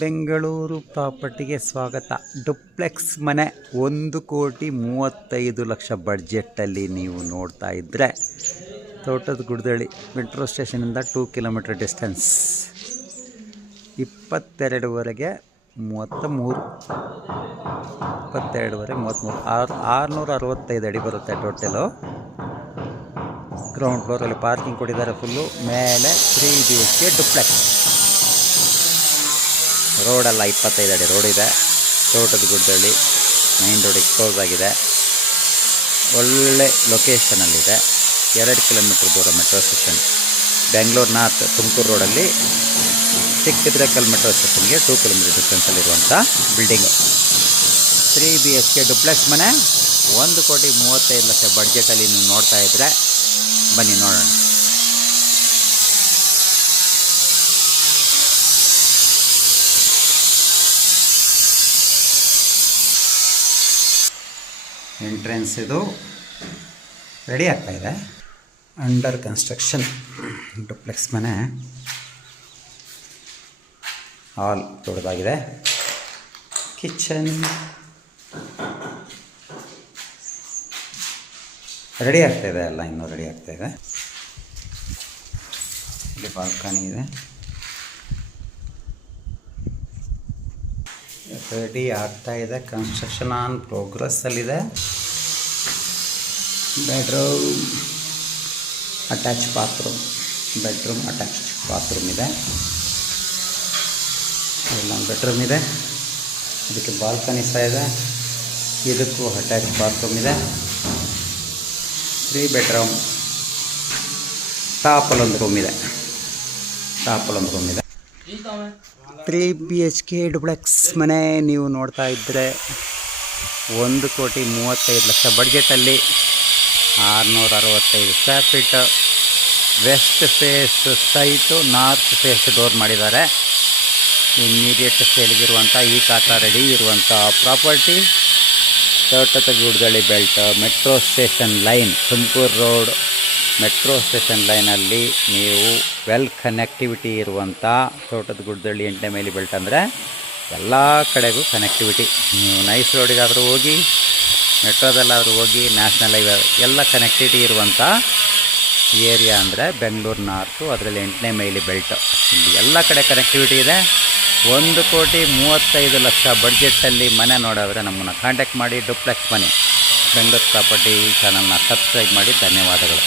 ಬೆಂಗಳೂರು ಪ್ರಾಪರ್ಟಿಗೆ ಸ್ವಾಗತ. ಡುಪ್ಲೆಕ್ಸ್ ಮನೆ 1,35,00,000 ಬಡ್ಜೆಟ್ಟಲ್ಲಿ ನೀವು ನೋಡ್ತಾ ಇದ್ದರೆ ತೋಟದ ಗುಡ್ದಳ್ಳಿ ಮೆಟ್ರೋ ಸ್ಟೇಷನಿಂದ 2 ಕಿಲೋಮೀಟರ್ ಡಿಸ್ಟೆನ್ಸ್. 22ವರೆಗೆ 33 665 ಅಡಿ ಬರುತ್ತೆ ಟೋಟಲು. ಗ್ರೌಂಡ್ ಫ್ಲೋರಲ್ಲಿ ಪಾರ್ಕಿಂಗ್ ಕೊಟ್ಟಿದ್ದಾರೆ ಫುಲ್ಲು. ಮೇಲೆ 3 BHK ಡುಪ್ಲೆಕ್ಸ್. ರೋಡೆಲ್ಲ 25 ಅಡಿ ರೋಡ್ ಇದೆ. ತೋಟದ ಗುಡ್ಡಳ್ಳಿ ಮೈನ್ ರೋಡಿಗೆ ಕ್ಲೋಸ್ ಆಗಿದೆ. ಒಳ್ಳೆ ಲೊಕೇಶನಲ್ಲಿದೆ. 2 ಕಿಲೋಮೀಟ್ರ್ ದೂರ metro station. Bengaluru north Tumakuru ರೋಡಲ್ಲಿ ಚಿಕ್ಕಬಿದರಕಲ್ ಮೆಟ್ರೋ ಸ್ಟೇಷನ್ಗೆ 2 ಕಿಲೋಮೀಟರ್ ಡಿಸ್ಟೆನ್ಸಲ್ಲಿರುವಂಥ ಬಿಲ್ಡಿಂಗು. 3 BHK ಡುಪ್ಲೆಕ್ಸ್ ಮನೆ 1,35,00,000 ಬಡ್ಜೆಟಲ್ಲಿ ನೀವು ನೋಡ್ತಾ ಇದ್ದರೆ ಬನ್ನಿ ನೋಡೋಣ. ಎಂಟ್ರೆನ್ಸ್ ಇದು ರೆಡಿ ಆಗ್ತಾಯಿದೆ. ಅಂಡರ್ ಕನ್ಸ್ಟ್ರಕ್ಷನ್ ಡುಪ್ಲೆಕ್ಸ್ ಮನೆ. ಹಾಲ್ ದೊಡ್ಡದಾಗಿದೆ. ಕಿಚನ್ ರೆಡಿ ಆಗ್ತಾಯಿದೆ. ಎಲ್ಲ ಇನ್ನೂ ರೆಡಿ ಆಗ್ತಾಯಿದೆ. ಇಲ್ಲಿ ಬಾಲ್ಕನಿ ಇದೆ. ರೆಡಿ ಆಗ್ತಾಯಿದೆ. ಕನ್ಸ್ಟ್ರಕ್ಷನ್ ಆನ್ ಪ್ರೋಗ್ರೆಸ್ಸಲ್ಲಿದೆ. Bedroom attach bathroom. Bedroom attach bathroom ಇದೆ. ಇಲ್ಲೊಂದು ಬೆಡ್ರೂಮ್ ಇದೆ. ಇದಕ್ಕೆ ಬಾಲ್ಕನಿ ಸಹ ಇದೆ. ಇದಕ್ಕೂ ಅಟ್ಯಾಚ್ ಬಾತ್ರೂಮ್ ಇದೆ. 3 ಬೆಡ್ರೂಮ್. ಟಾಪಲ್ಲೊಂದು ರೂಮ್ ಇದೆ. 3 BHK ಡುಪ್ಲೆಕ್ಸ್ ಮನೆ ನೀವು ನೋಡ್ತಾ ಇದ್ದರೆ 1,35,00,000 ಬಡ್ಜೆಟಲ್ಲಿ 665 square feet. West face site, north face door ಮಾಡಿದ್ದಾರೆ. ಇಮ್ಮಿಡಿಯೇಟ್ ಸೇಲ್ಗಿರುವಂಥ ಈ ಖಾತ ರೆಡಿ ಇರುವಂಥ ಪ್ರಾಪರ್ಟಿ. ತೋಟದ Guddahalli belt, metro station line, Tumakuru road metro station ಲೈನಲ್ಲಿ ನೀವು ವೆಲ್ ಕನೆಕ್ಟಿವಿಟಿ ಇರುವಂಥ ತೋಟದ ಗುಡ್ದಳ್ಳಿ 8ನೇ ಮೈಲಿ ಬೆಲ್ಟ್ ಅಂದರೆ ಎಲ್ಲ ಕಡೆಗೂ ಕನೆಕ್ಟಿವಿಟಿ. ನೀವು ನೈಸ್ ರೋಡಿಗಾದರೂ ಹೋಗಿ, ಮೆಟ್ರೋದಲ್ಲಾದರೂ ಹೋಗಿ, ನ್ಯಾಷನಲ್ ಹೈವೇ ಎಲ್ಲ ಕನೆಕ್ಟಿವಿಟಿ ಇರುವಂಥ ಏರಿಯಾ ಅಂದರೆ ಬೆಂಗಳೂರು ನಾರ್ತು, ಅದರಲ್ಲಿ 8ನೇ ಮೈಲಿ ಬೆಲ್ಟ್. ಇಲ್ಲಿ ಎಲ್ಲ ಕಡೆ ಕನೆಕ್ಟಿವಿಟಿ ಇದೆ. 1,35,00,000 ಬಡ್ಜೆಟ್ಟಲ್ಲಿ ಮನೆ ನೋಡಿದ್ರೆ ನಮ್ಮನ್ನು ಕಾಂಟ್ಯಾಕ್ಟ್ ಮಾಡಿ. ಡುಪ್ಲೆಕ್ಸ್ ಮನೆ ಬೆಂಗಳೂರು ಪ್ರಾಪರ್ಟಿ ಚಾನಲ್ನ ಸಬ್ಸ್ಕ್ರೈಬ್ ಮಾಡಿ. ಧನ್ಯವಾದಗಳು.